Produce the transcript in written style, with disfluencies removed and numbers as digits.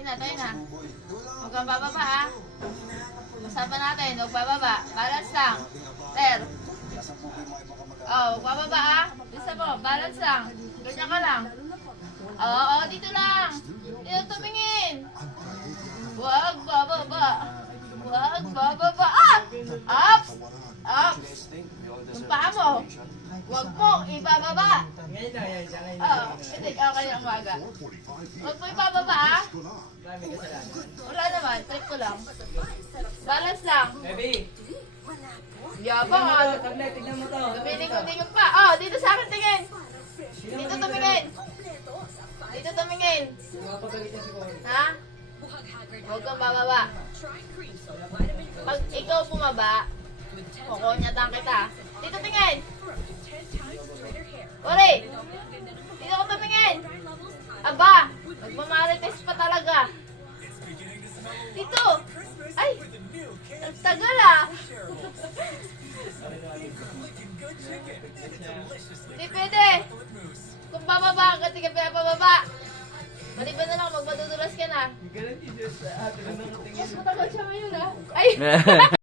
Sige na, tayo na. Huwag kang bababa, ha? Usapan natin, huwag bababa. Balance lang. Ter. Oh, huwag bababa, ha? Bisa mo, balance lang. Ganyan ka lang. Oo, dito lang. Dito tumingin. Huwag bababa. Huwag bababa. Ah! Up! Up! Yung paa mo. Huwag mo ibababa. Oo, hindi. Okay ang umaga. Huwag mo ibababa, ha? Wala naman. Trip ko lang. Balance lang. Yabang, ha? Tumiling-tingin pa. Oh, dito sa akin tingin. Dito tumingin. Dito tumingin. Ha? Huwag kang bababa. Pag ikaw bumaba, kukunyatan kita. Dito tingin. Uri! Dito ko tumingin. Aba! Nagmamarites pa talaga. Dito! Ay! Tagal, ah! Hindi pwede. Kung bababa, kasi ka pinapababa. Maliban na lang, magmadudulas ka na. Mas matagal siya ngayon, ah. Ay!